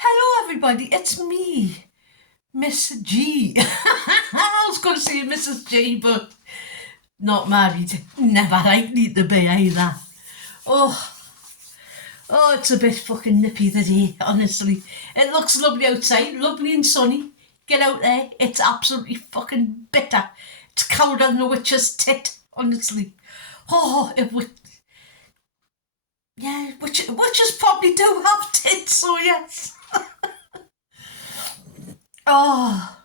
Hello everybody, it's me, Miss G. I was going to say Mrs. G, but not married. Never likely to be either. Oh, it's a bit fucking nippy today, honestly. It looks lovely outside, lovely and sunny. Get out there, it's absolutely fucking bitter. It's colder than a witch's tit, honestly. Oh, it would... Yeah, witches probably do have tits, so yes. Oh,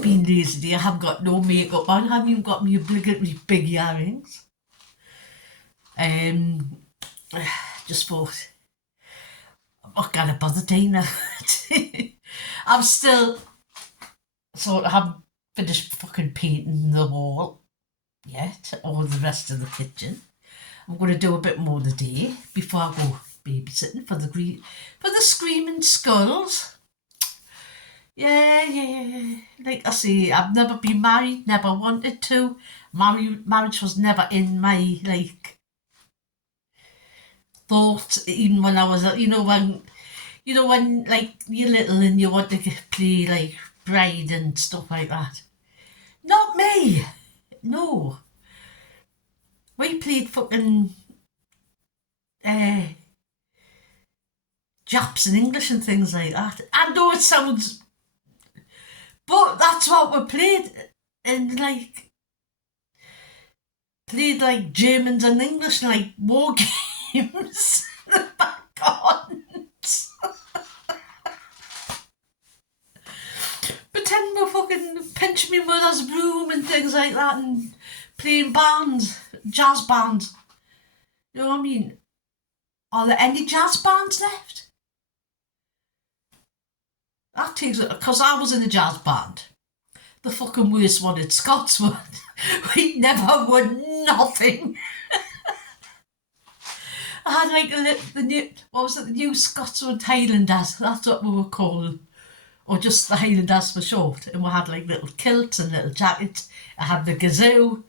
being lazy today. I haven't got no makeup on. I haven't even got my obligatory big earrings. Just thought, I'm not gonna bother doing that. I'm still I haven't finished fucking painting the wall yet, or the rest of the kitchen. I'm going to do a bit more today before I go babysitting for the screaming skulls. Yeah. Like I say, I've never been married, never wanted to. Marriage was never in my thought. Even when I was, when like you're little and you want to play like bride and stuff like that. Not me. No. We played fucking Japs and English and things like that. I know it sounds, but that's what we played. And played like Germans and English, like war games. Back on. Pretend we're fucking pinching my mother's broom and things like that and playing bands, jazz bands. You know what I mean? Are there any jazz bands left? That takes it, because I was in a jazz band. The fucking worst one at Scotswood. We never won nothing. I had the new Scotswood Highlanders. That's what we were called. Or just the Highlanders for short. And we had little kilts and little jackets. I had the gazoo.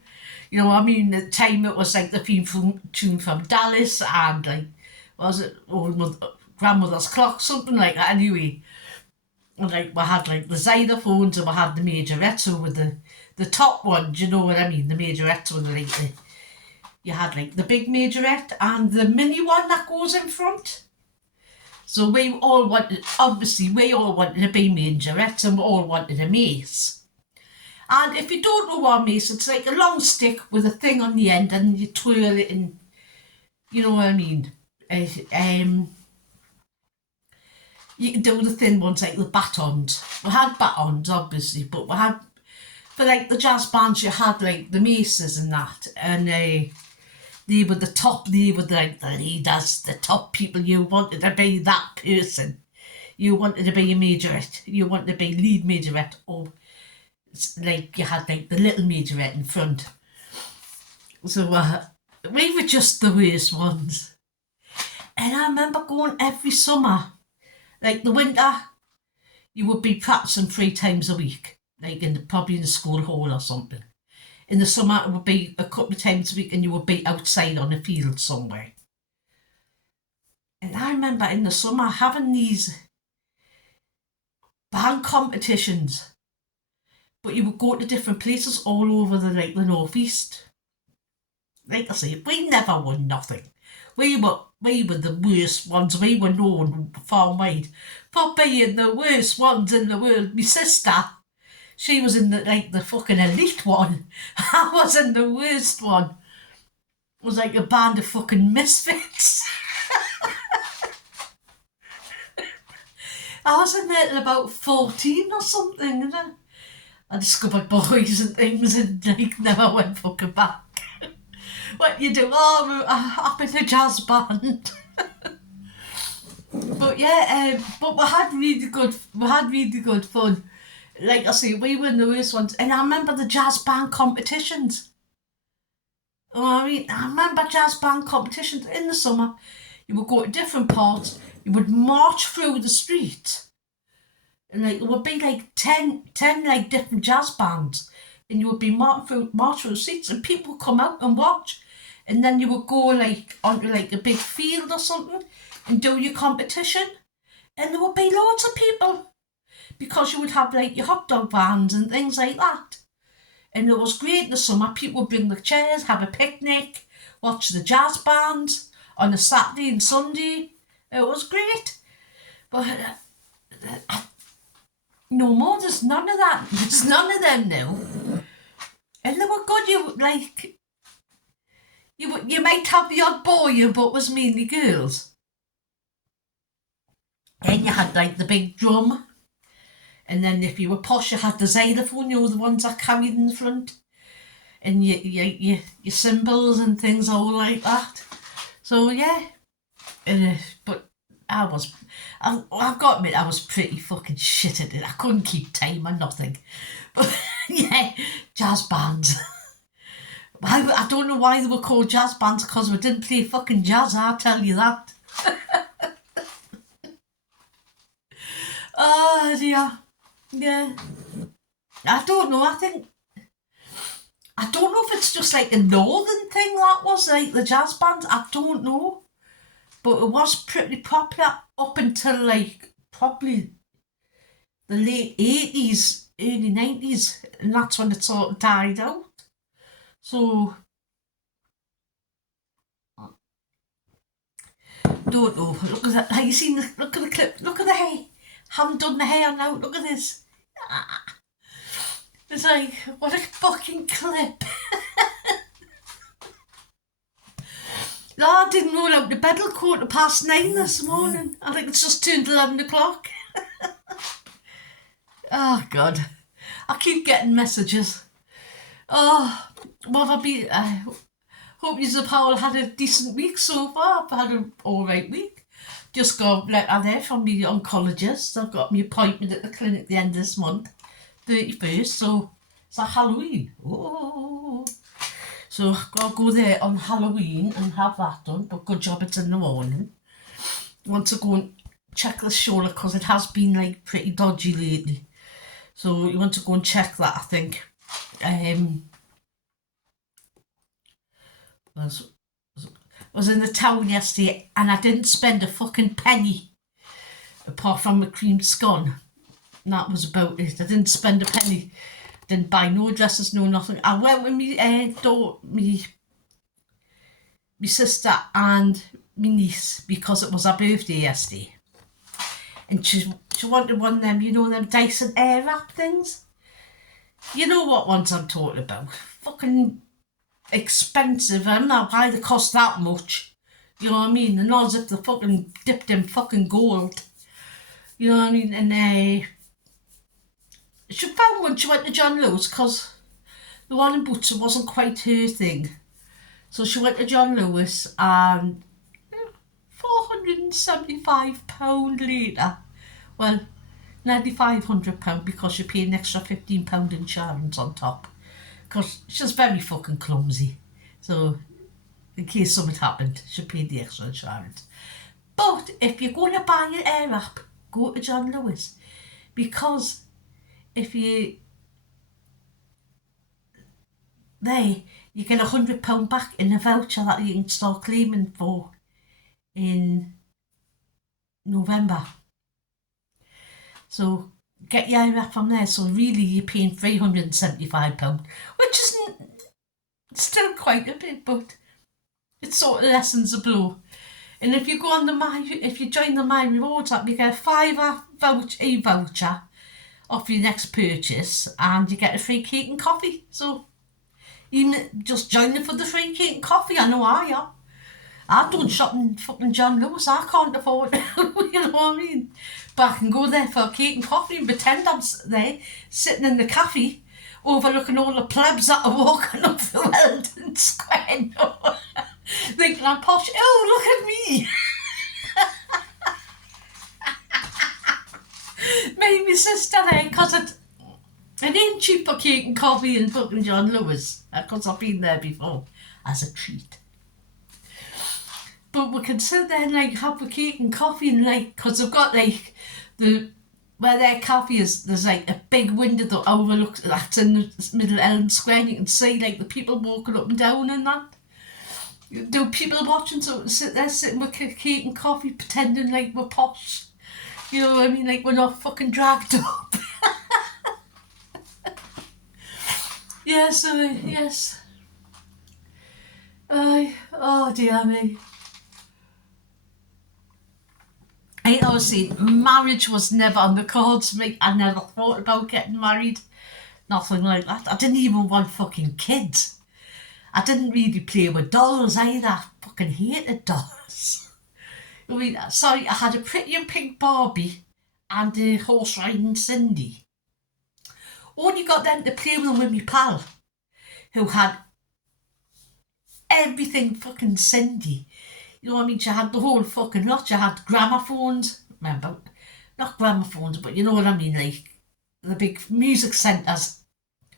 You know what I mean? At the time it was the theme tune from Dallas and old grandmother's clock, something like that anyway. And we had the xylophones and we had the majorettes over the top one, do you know what I mean? The majorettes were you had the big majorette and the mini one that goes in front. So we all wanted to be majorettes and we all wanted a mace. And if you don't know what a mace, it's like a long stick with a thing on the end and you twirl it and, you know what I mean? You can do the thin ones like the batons. We had batons, obviously, but we had, for the jazz bands, you had the maces and that. And they were the top, they were the leaders, the top people. You wanted to be that person. You wanted to be a majorette. You wanted to be lead majorette, or you had the little majorette in front. So we were just the worst ones. And I remember going every summer. The winter, you would be practicing 3 times a week, probably in the school hall or something. In the summer, it would be a couple of times a week and you would be outside on a field somewhere. And I remember in the summer having these band competitions, but you would go to different places all over the northeast. Like I say, we never won nothing. We were the worst ones. We were known far and wide for being the worst ones in the world. My sister, she was in the fucking elite one. I was in the worst one. It was like a band of fucking misfits. I was in there at about 14 or something, and I discovered boys and things and never went fucking back. What you do? Oh, I'm in a jazz band. But yeah, but we had really good fun. Like I say, we were in the worst ones. And I remember the jazz band competitions. You know what I mean? I remember jazz band competitions in the summer. You would go to different parts. You would march through the street. And it would be 10 different jazz bands. And you would be march through the streets and people would come out and watch. And then you would go onto a big field or something. and do your competition. And there would be loads of people because you would have like your hot dog vans and things like that. And it was great in the summer. People would bring the chairs, have a picnic, watch the jazz band on a Saturday and Sunday. It was great. But no more, there's none of that. There's none of them now. And they were good. You might have the odd boy, but it was mainly girls. And you had like the big drum. And then if you were posh, you had the xylophone, the ones that carried in the front. And your cymbals and things all like that. So yeah. But I've got to admit, I was pretty fucking shit at it. I couldn't keep time or nothing. But yeah, jazz bands. I don't know why they were called jazz bands, because we didn't play fucking jazz, I'll tell you that. Oh dear. Yeah. I don't know, I don't know if it's just like a northern thing that was, like the jazz bands, I don't know. But it was pretty popular up until like probably the late 80s, early 90s, and that's when it sort of died out. So, don't know. Look at that. Have you seen look at the clip? Look at the hair. Haven't done the hair now. Look at this. It's like, what a fucking clip. No, I didn't roll out the bed till 9:15 this morning. I think it's just turned 11 o'clock. Oh, God. I keep getting messages. Oh, what have I been? I hope you have all had a decent week so far. I've had an alright week. Just got a letter there from the oncologist. I've got my appointment at the clinic at the end of this month, 31st, so it's like Halloween. Oh. So I've got to go there on Halloween and have that done, but good job it's in the morning. I want to go and check the shoulder because it has been like pretty dodgy lately. So you want to go and check that, I think. Was in the town yesterday and I didn't spend a fucking penny apart from a cream scone. And that was about it. I didn't spend a penny. Didn't buy no dresses, no nothing. I went with me sister and my niece because it was her birthday yesterday. And she wanted one of them, them Dyson Airwrap things. You know what ones I'm talking about. Fucking expensive. I don't know why they cost that much. You know what I mean? And not as if they fucking dipped in fucking gold. You know what I mean? And she found one, she went to John Lewis because the one in Boots wasn't quite her thing. So she went to John Lewis and £475 later. Well, nearly £500 because you pay an extra £15 insurance on top. Because she's very fucking clumsy. So, in case something happened, she paid the extra insurance. But if you're going to buy an air wrap, go to John Lewis. Because if you get £100 back in a voucher that you can start claiming for in November. So get your IRAP from there. So really you're paying £375, which isn't still quite a bit, but it sort of lessens the blow. And if you go on if you join the My Rewards app, you get a £5 voucher off your next purchase, and you get a free cake and coffee. So even just join it for the free cake and coffee. I know I am. I don't shop in fucking John Lewis. I can't afford it. You know what I mean? But I can go there for a cake and coffee and pretend I'm there sitting in the cafe overlooking all the plebs that are walking up the Weldon Square. Thinking I'm posh. Oh, look at me. Me and my sister there, because it ain't cheap for cake and coffee in fucking John Lewis, because I've been there before as a treat. But we can sit there and like have a cake and coffee and like, because they've got like where their cafe is, there's like a big window that overlooks, that's in the middle of Elm Square, and you can see like the people walking up and down and that. Do people watching so sit there sitting with cake and coffee pretending like we're posh? You know what I mean? Like we're not fucking dragged up. Yes, yes. Oh dear me. I always say marriage was never on the cards for me. I never thought about getting married. Nothing like that. I didn't even want fucking kids. I didn't really play with dolls either. I fucking hated dolls. I mean, sorry, I had a pretty and pink Barbie and a horse riding Cindy. Only got them to play with them with my pal, who had everything fucking Cindy. You know what I mean? She had the whole fucking lot. She had gramophones. Remember? Not gramophones, but you know what I mean, like the big music centres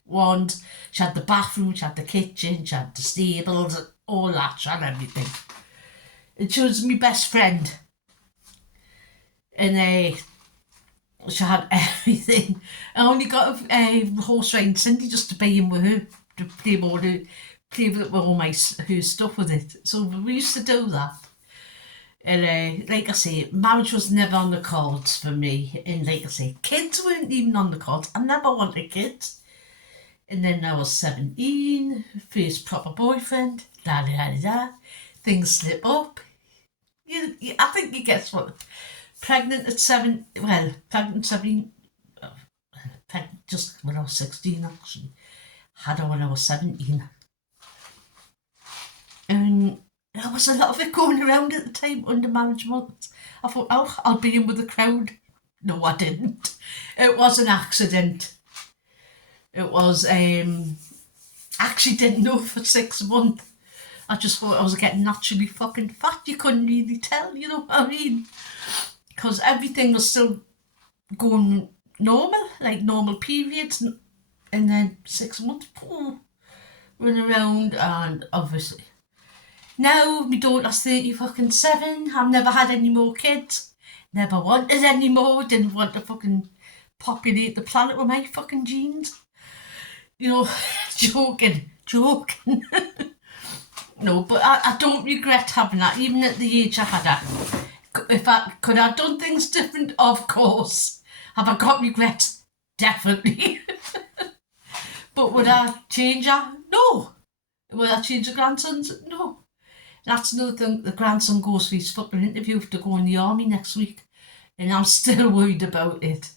ones. She had the bathroom, she had the kitchen, she had the stables, all that, she had everything. And she was my best friend. And she had everything. I only got a horse riding Cindy just to play in with her, to play with all my her stuff with it. So we used to do that. And like I say, marriage was never on the cards for me. And like I say, kids weren't even on the cards. I never wanted kids. And then I was 17, first proper boyfriend, da da da da. Things slip up. I think you guess what? Pregnant at 17, pregnant just when I was 16 actually. Had her when I was 17. And there was a lot of it going around at the time under marriage months. I thought, oh, I'll be in with the crowd. No, I didn't. It was an accident. It was, actually didn't know for 6 months. I just thought I was getting naturally fucking fat. You couldn't really tell, you know what I mean? Because everything was still going normal, like normal periods. And then 6 months, running around, and obviously. Now my daughter's 37. I've never had any more kids. Never wanted any more. Didn't want to fucking populate the planet with my fucking genes. You know, joking. No, but I don't regret having that, even at the age I had her. If I could have done things different, of course. Have I got regrets? Definitely. But would I change her? No. Would I change the grandsons? No. That's another thing. The grandson goes for his fucking interview to go in the army next week. And I'm still worried about it.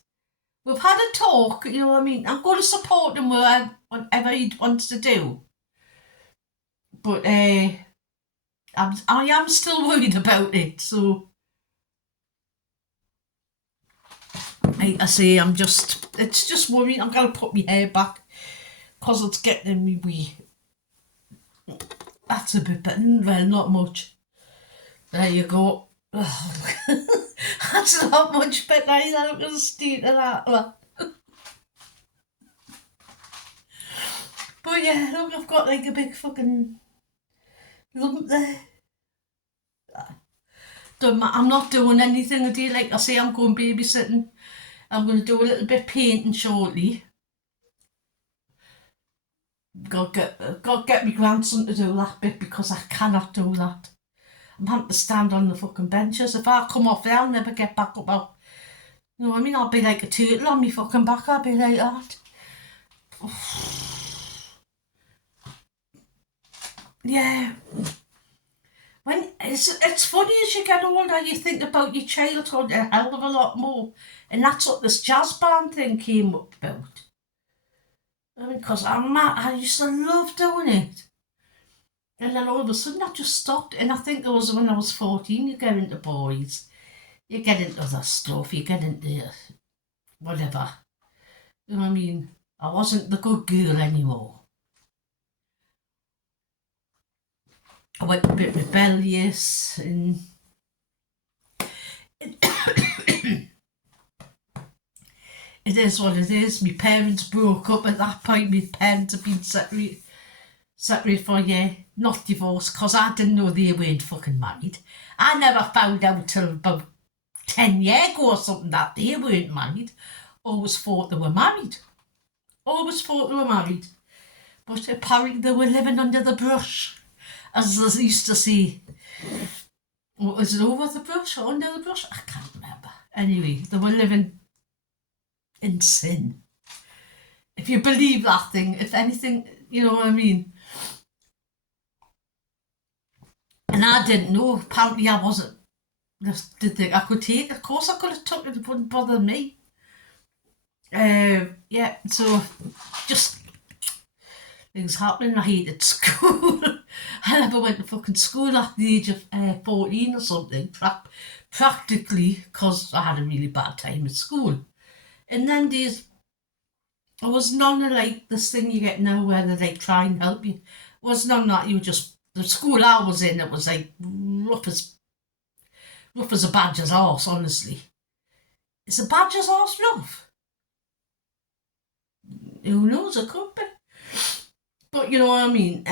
We've had a talk, you know what I mean? I'm going to support him with whatever he wants to do. But I am still worried about it, so I say it's just worrying. I'm going to put my hair back because it's getting me wee. That's a bit better. Well, not much. There you go. Oh, that's not much better either. I'm going to stay to that one. But yeah, look, I've got like a big fucking lump there. I'm not doing anything today. Like I say, I'm going babysitting. I'm going to do a little bit painting shortly. Got to get my grandson to do that bit because I cannot do that. I'm having to stand on the fucking benches. If I come off there, I'll never get back up. You know what I mean? I'll be like a turtle on my fucking back. I'll be like that. Yeah. When it's funny as you get older, you think about your childhood a hell of a lot more. And that's what this jazz band thing came up about. I mean, because I used to love doing it. And then all of a sudden I just stopped. And I think it was when I was 14, you get into boys. You get into other stuff. You get into whatever. You know what I mean? I wasn't the good girl anymore. I went a bit rebellious and it is what it is. My parents broke up at that point. My parents have been separated for a year, not divorced, because I didn't know they weren't fucking married. I never found out till about 10 years ago or something that they weren't married. Always thought they were married. But apparently they were living under the brush. as they used to say, what was it, over the brush or under the brush? I can't remember. Anyway, they were living in sin. If you believe that thing, if anything, you know what I mean? And I didn't know. Apparently I wasn't, did think I could take it. Of course I could have took it, it wouldn't bother me. Yeah, so just things happening. I hated school. I never went to fucking school at the age of 14 or something, practically, because I had a really bad time at school. And then days, I was none of like this thing you get now where they like try and help you. It was none of that. You just, the school I was in, it was like rough as a badger's arse, honestly. Is a badger's arse rough? Who knows, it could be. But you know what I mean?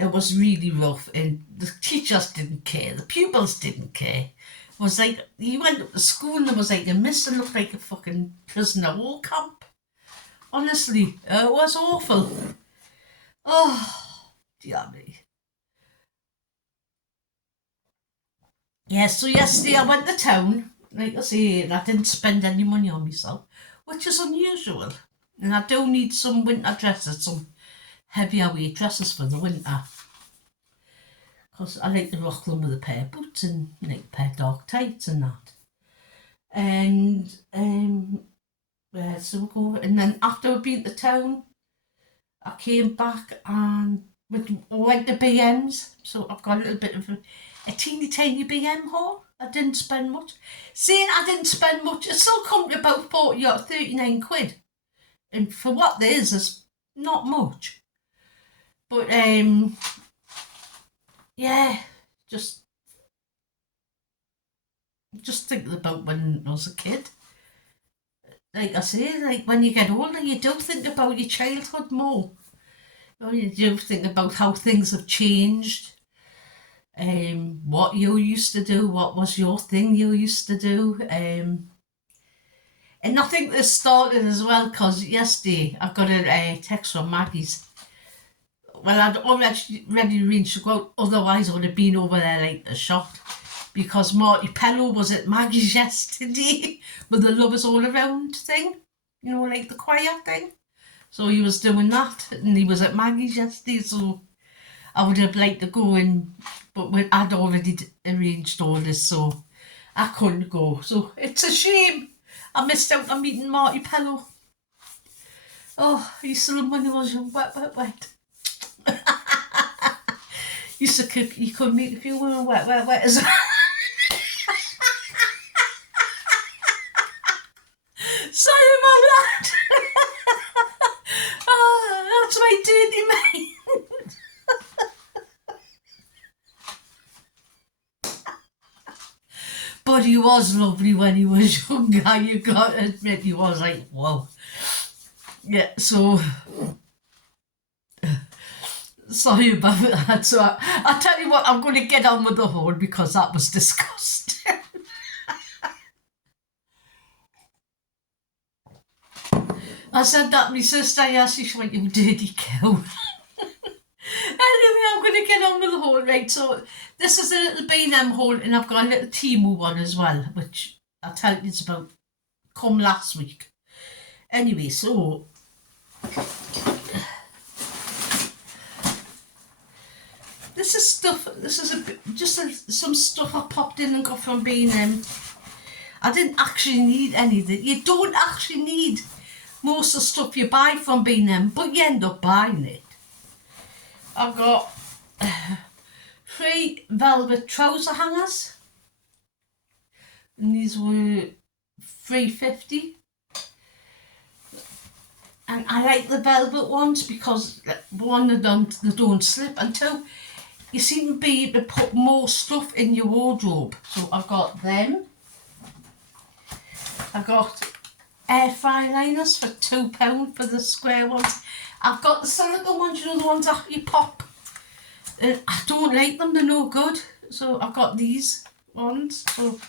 It was really rough, and the teachers didn't care, the pupils didn't care. It was like, you went up to school and there was like a mist and looked like a fucking prisoner war camp. Honestly, it was awful. Oh, dear me. Yeah, so yesterday I went to town, like I say, and I didn't spend any money on myself, which is unusual. And I do need some winter dresses, some heavier weight dresses for the winter. Because I like to rock them with a pair of boots and like a pair of dark tights and that. And so we go. And then after we've been to town, I came back and we went to BM's. So I've got a little bit of a teeny tiny BM haul. I didn't spend much. Saying I didn't spend much, it still come to about 40 or 39 quid. And for what there is not much. But yeah, just thinking about when I was a kid. Like I say, like when you get older, you do think about your childhood more. You do think about how things have changed. What you used to do, what was your thing you used to do. And I think this started as well because yesterday I got a text from Maggie's. Well, I'd already arranged to go out, otherwise I would have been over there like a shot. Because Marty Pello was at Maggie's yesterday with the Lovers All Around thing. You know, like the choir thing. So he was doing that and he was at Maggie's yesterday, so I would have liked to go in, but I'd already arranged all this, so I couldn't go. So it's a shame. I missed out on meeting Marty Pello. Oh, he used to love when he was young, wet. Used to cook, you could meet a few women wet as well. Sorry about that. Oh, that's my dirty mind. But he was lovely when he was younger, you got to admit, he was like, whoa. Yeah, so sorry about that. So I tell you what, I'm going to get on with the whole because that was disgusting. I said that to my sister yesterday, she went, you dirty cow. Anyway, I'm going to get on with the haul, right? So this is a little B&M haul and I've got a little temu one as well, which I'll tell you it's about come last week. Anyway, so this is stuff, this is some stuff I popped in and got from B&M. I didn't actually need any of it. You don't actually need most of the stuff you buy from B&M, but you end up buying it. I've got 3 velvet trouser hangers, and these were $3.50. And I like the velvet ones because one, they don't slip, and 2, you seem to be able to put more stuff in your wardrobe. So I've got them. I've got air fry liners for £2 for the square ones. I've got the silicone ones, you know, the ones that you pop. I don't like them, they're no good. So I've got these ones. So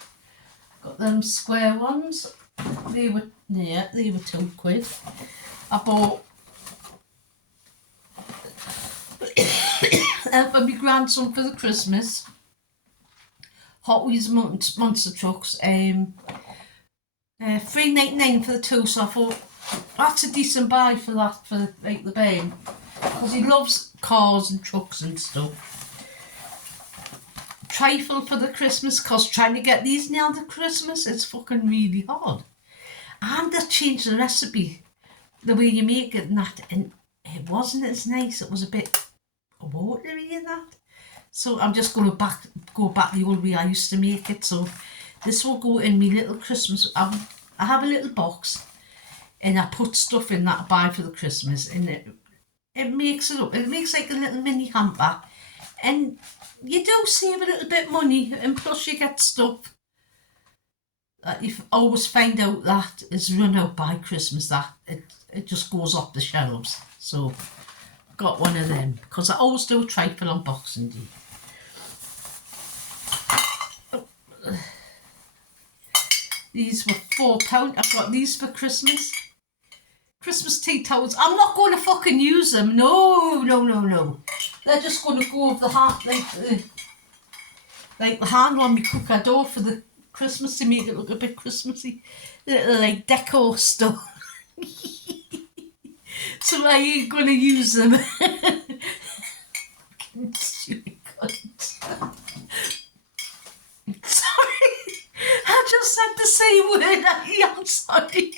I've got them square ones. They were £2. I bought helping my grandson for the Christmas. Hot Wheels monster trucks. $3.99 for the two, so I thought that's a decent buy for that, for like the babe, because he loves cars and trucks and stuff. Trifle for the Christmas, because trying to get these now to Christmas is fucking really hard. And they changed the recipe, the way you make it and that, and it wasn't as nice. It was a bit watery and that. So I'm just going to go back the old way I used to make it. So this will go in my little Christmas. I have a little box, and I put stuff in that I buy for the Christmas, and it makes it up. It makes like a little mini hamper, and you do save a little bit of money, and plus you get stuff that you always find out that is run out by Christmas, that it just goes off the shelves. So got one of them, because I always do a trifle on Boxing Day. These were £4. I've got these for Christmas. Christmas tea towels. I'm not going to fucking use them. No. They're just going to go over the hand, like the handle on my cooker door for the Christmas, to make it look a bit Christmassy. Little like decor stuff. So I ain't going to use them. Stupid cunt. Sorry, I just said the same word. I'm sorry.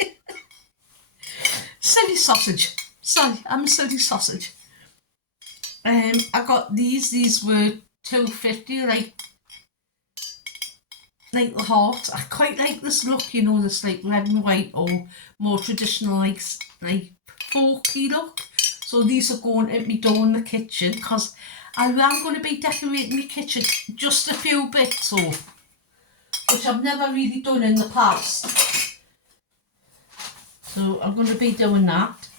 Silly sausage. Sorry, I'm a silly sausage. I got these were $2.50, like the heart. I quite like this look, you know, this like red and white, or more traditional like folky look. So these are going at me door in the kitchen, because I am going to be decorating my kitchen just a few bits, so, which I've never really done in the past. So I'm going to be doing that.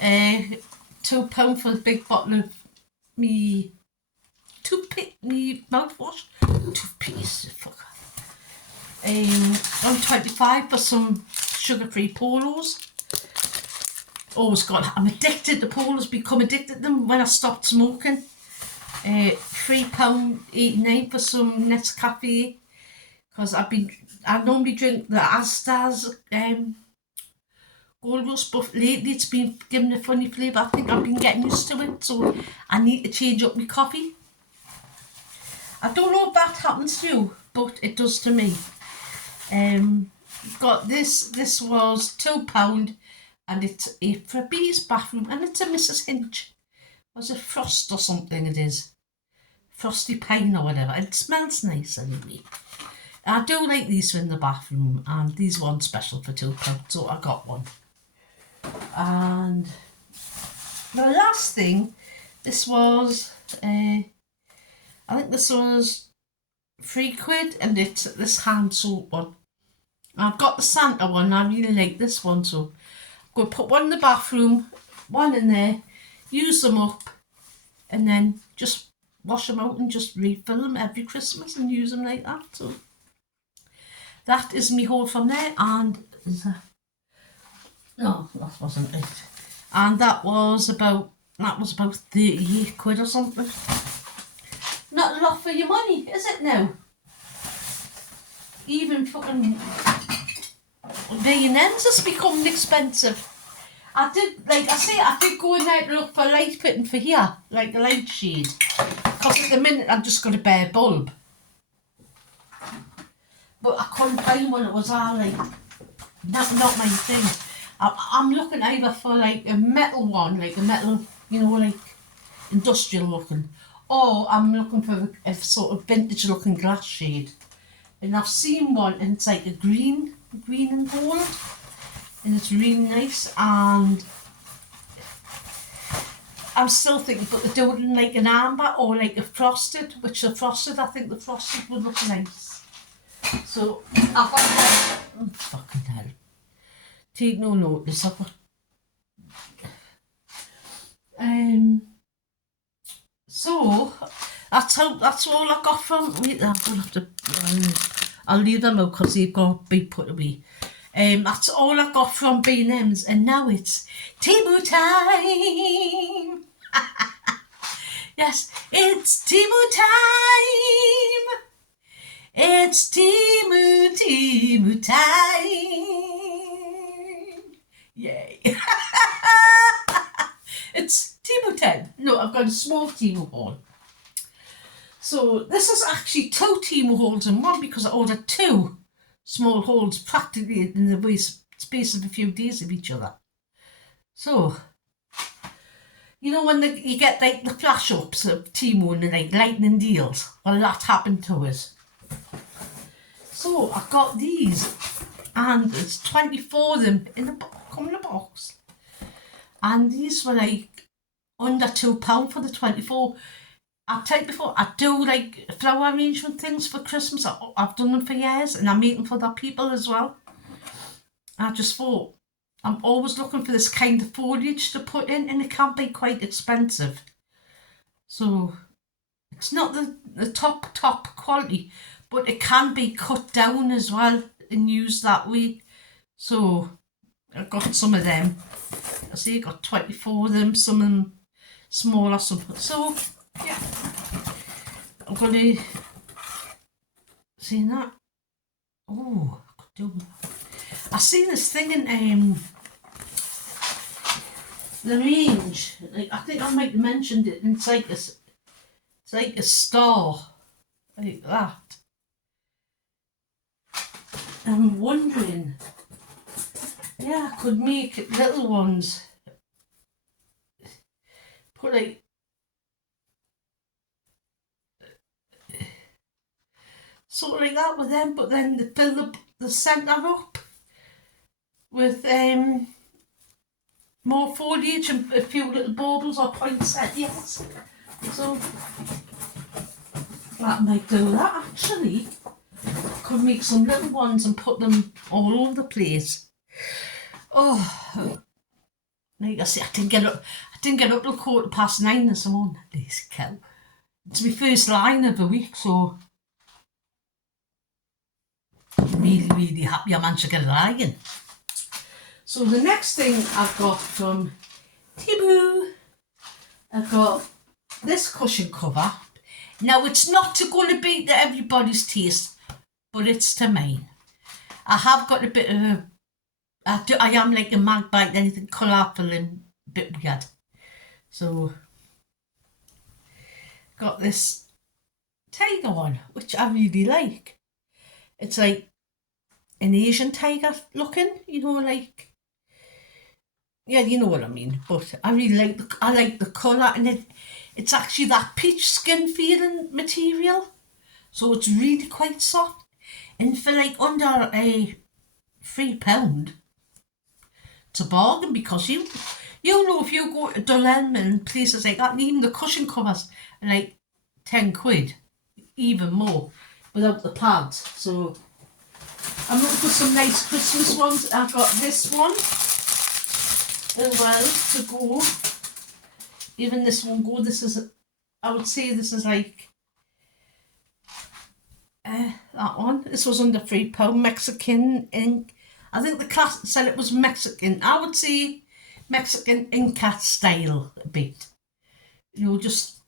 £2 for a big bottle of me mouthwash. Toothpaste, fuck. $1.25 for some sugar-free polos. I'm addicted to polos, become addicted to them when I stopped smoking. £3.89 for some Nescafe, because I normally drink the Astas Gold Rush, but lately it's been given a funny flavour. I think I've been getting used to it, so I need to change up my coffee. I don't know if that happens to you, but it does to me. Got this was £2, and it's a Febreze bathroom, and it's a Mrs. Hinch. Was it Frost or something it is? Frosty Pine or whatever. It smells nice anyway. I do like these in the bathroom, and these ones special for £2, so I got one. And the last thing, this was, I think this was £3, and it's this hand soap one. I've got the Santa one, I really like this one, so I'm going to put one in the bathroom, one in there, use them up, and then just wash them out and just refill them every Christmas and use them like that. So that is me haul from there, and no, that wasn't it. And that was about £38 or something. Not a lot for your money, is it now? Even fucking B&M's has become expensive. I did go in there to look for light fitting for here, like the light shade. Because at the minute I've just got a bare bulb. But I couldn't find one. It was all like, not my thing. I'm looking either for like a metal one, like a metal, you know, like industrial looking. Or I'm looking for a sort of vintage looking glass shade. And I've seen one and it's like a green and gold. And it's really nice, and I'm still thinking, but they're doing like an amber or like a frosted, I think the frosted would look nice. So I've got that. Oh, fucking hell. Take no notice. I've got so that's all I got from me. I'm gonna have to I'll leave them out because they've got to be put away. That's all I got from B&M's, and now it's temu time. Yes, it's temu time. It's temu time. Yay. It's temu time. No, I've got a small temu haul. So this is actually 2 temu hauls in one because I ordered 2 small hauls practically in the space of a few days of each other. So, you know when you get like the flash ups of Temu and the like lightning deals? Well, that happened to us. So I got these, and there's 24 of them come in a box. And these were like under £2 for the 24. I've told you before, I do like flower arrangement things for Christmas. I've done them for years, and I make them for other people as well. I just thought, I'm always looking for this kind of foliage to put in, and it can be quite expensive. So it's not the top quality, but it can be cut down as well and used that way. So I got some of them. I see I got 24 of them, some of them smaller, some. So yeah, I'm gonna see that. Oh, I could do that. I see this thing in the range. Like, I think I might have mentioned it. And it's like a star, like that. I'm wondering, yeah, I could make little ones. Put like sort of like that with them, but then they fill the centre up with more foliage and a few little baubles or poinsettias. So that might do that actually. Could make some little ones and put them all over the place. Oh, like I say, I didn't get up till 9:15 this morning. This cow. It's my first line of the week, so I'm really happy I managed to get a line. So the next thing I've got from Temu, I've got this cushion cover. Now it's not going to be to everybody's taste, but it's to mine. I have got a bit of I am like a magpie, anything colourful and a bit weird. So got this tiger one, which I really like. It's like an Asian tiger looking, you know, like, yeah, you know what I mean. But I really like the colour, and it's actually that peach skin feeling material, so it's really quite soft. And for like under a £3, it's a bargain, because you know, if you go to Dunelm and places like that, and even the cushion covers are like £10, even more, without the pads. So I'm looking for some nice Christmas ones. I've got this one as well to go. Even this one go. This is, I would say this is like that one. This was under £3, Mexican ink. I think the class said it was Mexican. I would say Mexican Inca style a bit. You know, just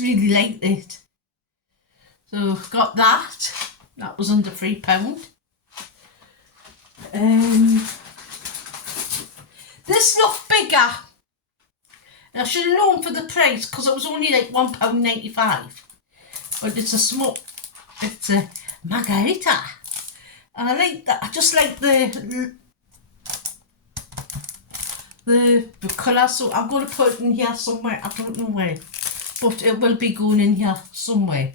really liked it. So got that. That was under £3. This looked bigger. And I should have known for the price, because it was only like £1.95. But it's a margarita. And I like that. I just like the colour, so I'm going to put it in here somewhere. I don't know where, but it will be going in here somewhere.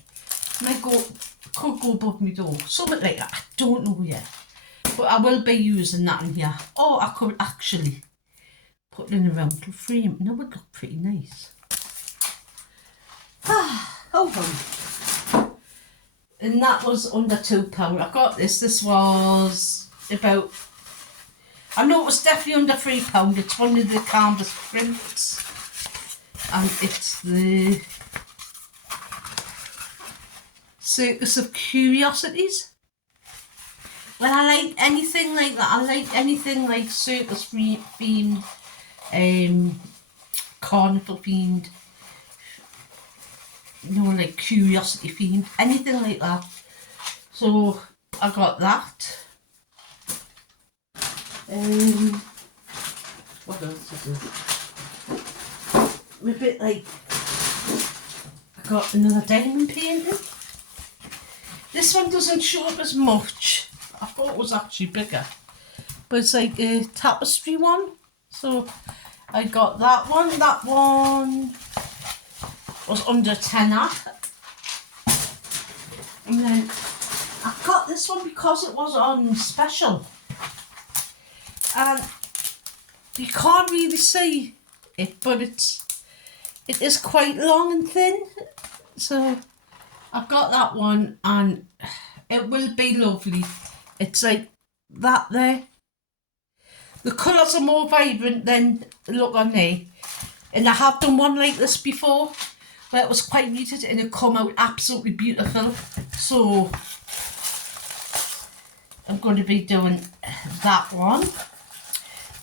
Could go above my door, something like that. I don't know yet, but I will be using that in here. Or I could actually put it in a round frame, and it would look pretty nice. Hold on. And that was under £2. I got this. This was about, I know it was definitely under £3. It's one of the canvas prints, and it's the Circus of Curiosities. Well, I like anything like that. I like anything like circus themed, carnival themed, you know, like curiosity themed, anything like that. So I got that. What else is there? A bit like, I got another diamond painting. This one doesn't show up as much. I thought it was actually bigger, but it's like a tapestry one. So I got that one. That one was under tenner. And then I got this one because it was on special. And you can't really see it, but it is quite long and thin. So I've got that one, and it will be lovely. It's like that there. The colours are more vibrant than the look on there. And I have done one like this before, where it was quite muted and it come out absolutely beautiful. So I'm going to be doing that one.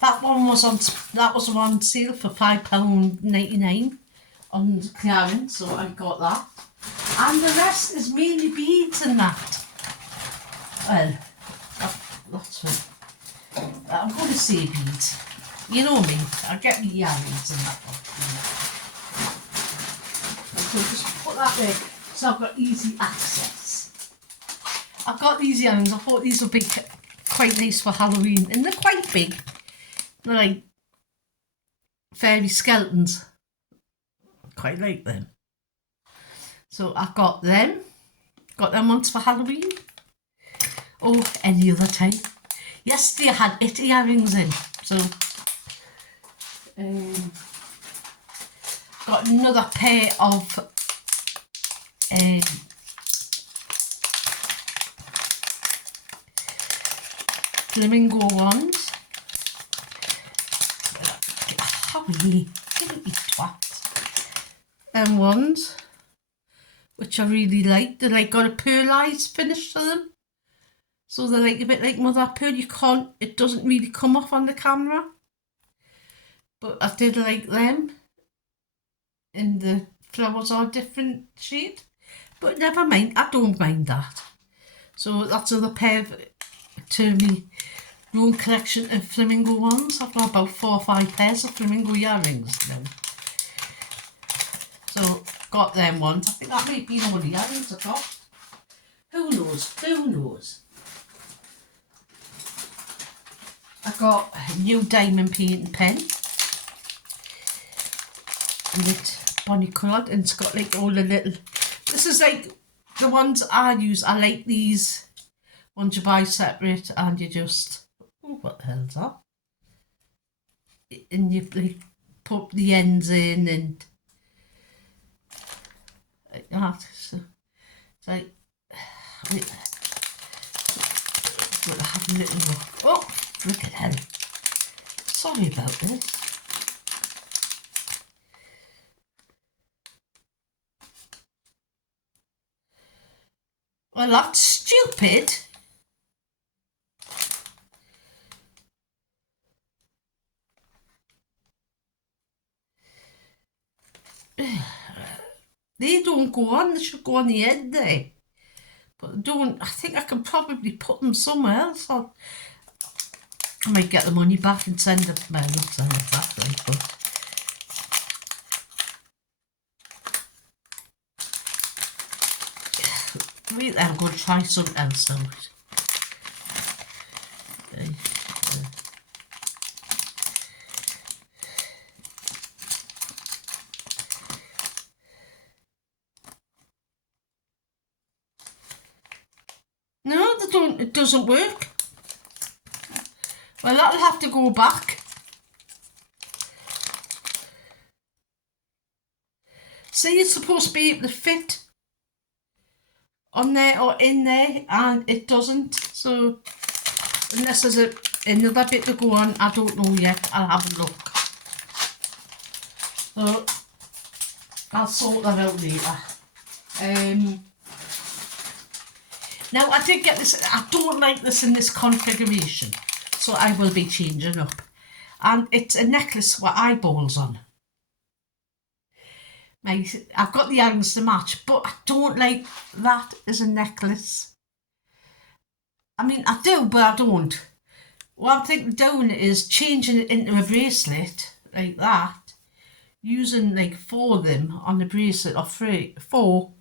That one was on sale for £5.99 on clearance, so I got that. And the rest is mainly beads and that. Well, that's it. I'm going to say beads. You know me, I get me earrings and that one. So just put that there, so I've got easy access. I've got these earrings, I thought these would be quite nice for Halloween, and they're quite big. They're like fairy skeletons. I quite like them. So I got them once for Halloween. Oh, any other time. Yesterday I had 8 earrings in, so got another pair of flamingo ones. Howie, give me twat. And ones which I really like. They like got a pearlized finish to them. So they're like a bit like mother of pearl. It doesn't really come off on the camera. But I did like them. And the flowers are a different shade. But never mind, I don't mind that. So that's another pair to me own collection of flamingo ones. I've got about 4 or 5 pairs of flamingo earrings now. So got them ones. I think that might be all the earrings I got. Who knows? Who knows? I got a new diamond painting pen. And it's bonny coloured, and it's got like all the little... This is like the ones I use. I like these ones you buy separate, and you just... Oh, what the hell's that? And you like put the ends in and like that. So it's like... Wait. But I have a little more. Oh, look at hell. Sorry about this. Well, that's stupid. They don't go on, they should go on the end there. But don't, I think I can probably put them somewhere else. I might get the money back and send them, well, not send it back, like, but... Wait, I'm going to try something else out. Okay. No, they don't, it doesn't work. Well, that'll have to go back. See, it's supposed to be able to fit on there or in there, and it doesn't. So unless there's another bit to go on, I don't know yet. I'll have a look. So I'll sort that out later. Now I did get this. I don't like this in this configuration, so I will be changing up. And it's a necklace with eyeballs on. I've got the earrings to match, but I don't like that as a necklace. I mean, I do, but I don't. What I'm thinking of doing is changing it into a bracelet like that, using like 4 of them on the bracelet, or 4,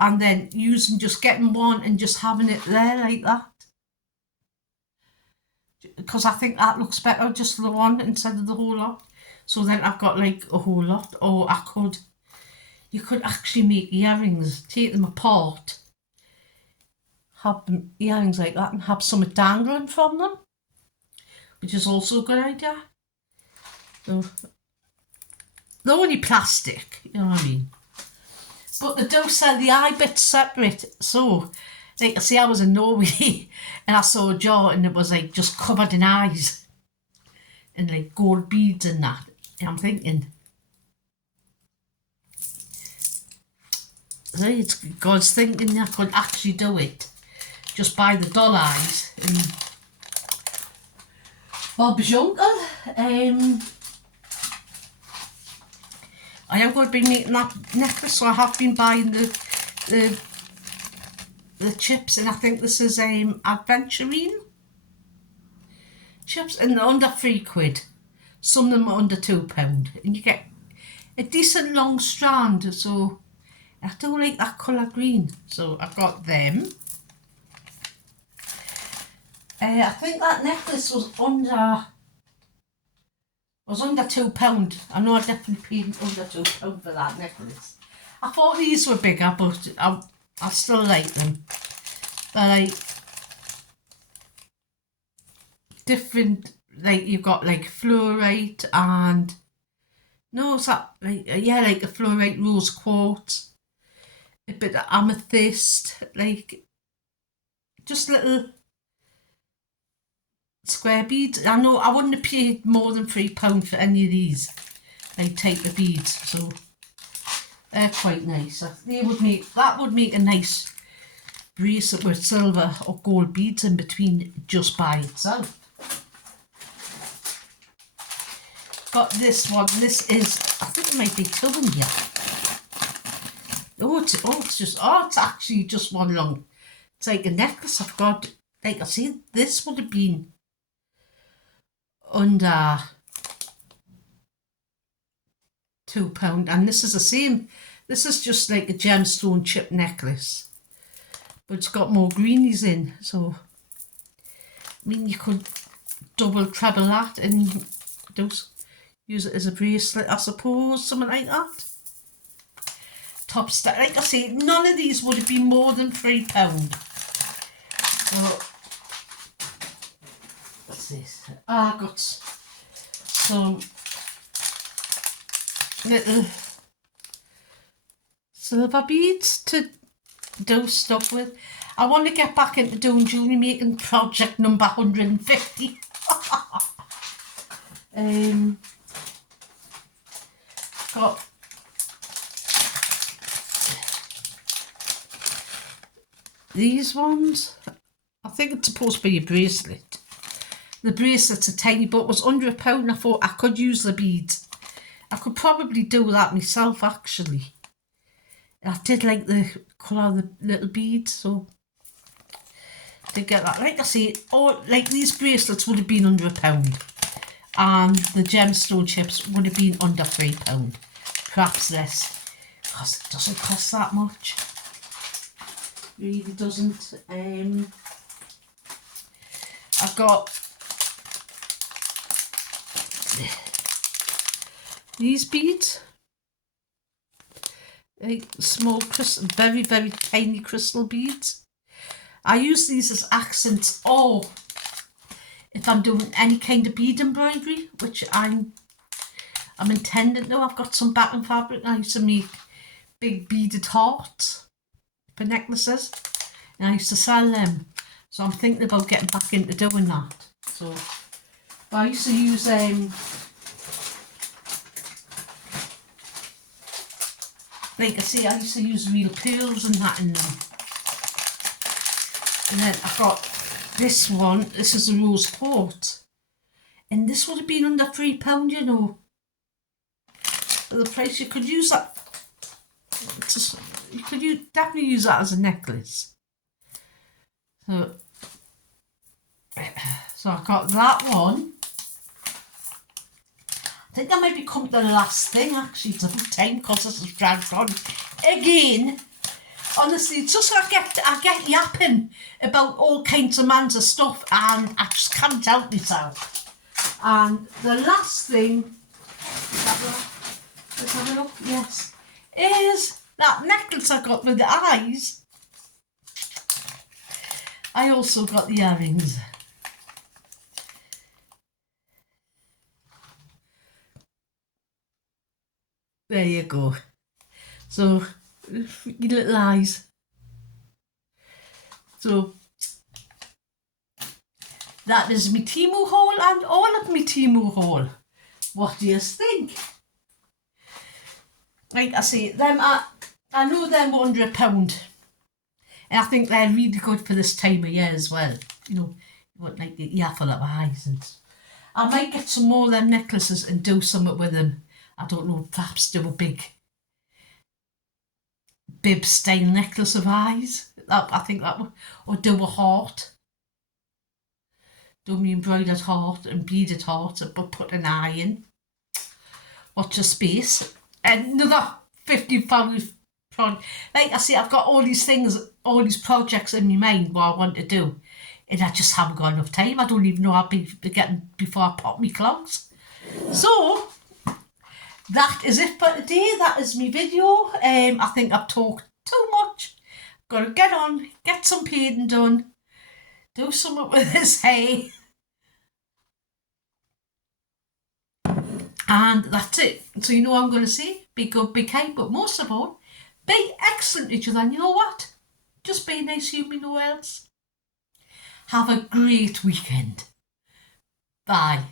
and then just getting one and just having it there like that. Because I think that looks better, just the one instead of the whole lot. So then I've got like a whole lot. Or you could actually make earrings, take them apart, have them earrings like that and have something dangling from them, which is also a good idea. So, they're only plastic, you know what I mean? But they do sell the eye bits separate. So, like I say, I was in Norway and I saw a jar and it was like just covered in eyes and like gold beads and that. And I'm thinking, it's God's thinking I could actually do it. Just buy the doll eyes. And Bob's uncle. I am going to be making that necklace, so I have been buying the chips, and I think this is adventurine chips, and they're under £3. Some of them are under £2, and you get a decent long strand. So I do like that colour green, so I got them. I think that necklace was under £2. I know I definitely paid under £2 for that necklace. I thought these were bigger, but I still like them. They're like different, like you've got like fluorite and it's that like like a fluorite rose quartz, a bit of amethyst, like just little square beads. I know I wouldn't have paid more than £3 for any of these like type of beads, so they're quite nice. That would make a nice bracelet with silver or gold beads in between just by itself. Got this one. This is, I think there might be 2 in here. It's actually just one long. It's like a necklace I've got. Like I see, this would have been under £2, and this is the same. This is just like a gemstone chip necklace, but it's got more greenies in. So I mean, you could double treble that and use it as a bracelet, I suppose, something like that. Top step, like I say, none of these would have been more than £3. So what's this? I got some little silver beads to do stuff with. I want to get back into doing jewellery making, project number 150. Got these ones. I think it's supposed to be a bracelet. The bracelets are tiny, but it was under £1. I thought I could use the beads. I could probably do that myself, actually. I did like the colour of the little beads, so I did get that. Like I say, like these bracelets would have been under £1, and the gemstone chips would have been under £3, perhaps less, because it doesn't cost that much. It really doesn't. I've got these beads, like small crystal, very very tiny crystal beads. I use these as accents, or if I'm doing any kind of bead embroidery, which I'm intending to. I've got some batten fabric. I used to make big beaded hearts for necklaces, and I used to sell them. So I'm thinking about getting back into doing that. So I used to use like I say, I used to use real pearls and that in them. And then I've got this one. This is a rose quartz, and this would have been under £3, you know. For the price, you could use that you could definitely use that as a necklace. So I've got that one. I think that might become the last thing actually. It's about time because this is dragged on again. Honestly, it's just I get yapping about all kinds of mans of stuff and I just can't help myself. And the last thing, let's have a look, yes, is that necklace I got with the eyes. I also got the earrings. There you go. So, your little eyes. So, that is my temu haul and all of my temu haul. What do you think? Like I say, I know they're £100. And I think they're really good for this time of year as well. You know, you want like the ear full of eyes. And I might get some more of them necklaces and do something with them. I don't know, perhaps do a big bib style necklace of eyes. I think that would, or do a heart. Do me embroidered heart and beaded heart, but put an eye in. Watch your space. Another 50 pounds. Like I say, I've got all these things, all these projects in my mind what I want to do, and I just haven't got enough time. I don't even know I'll be getting before I pop my clogs. So that is it for today. That is my video. I think I've talked too much. Got to get on, get some painting done, do something with this hair. And that's it. So you know what I'm going to say? Be good, be kind, but most of all, be excellent to each other. And you know what? Just be nice to you, no else. Have a great weekend. Bye.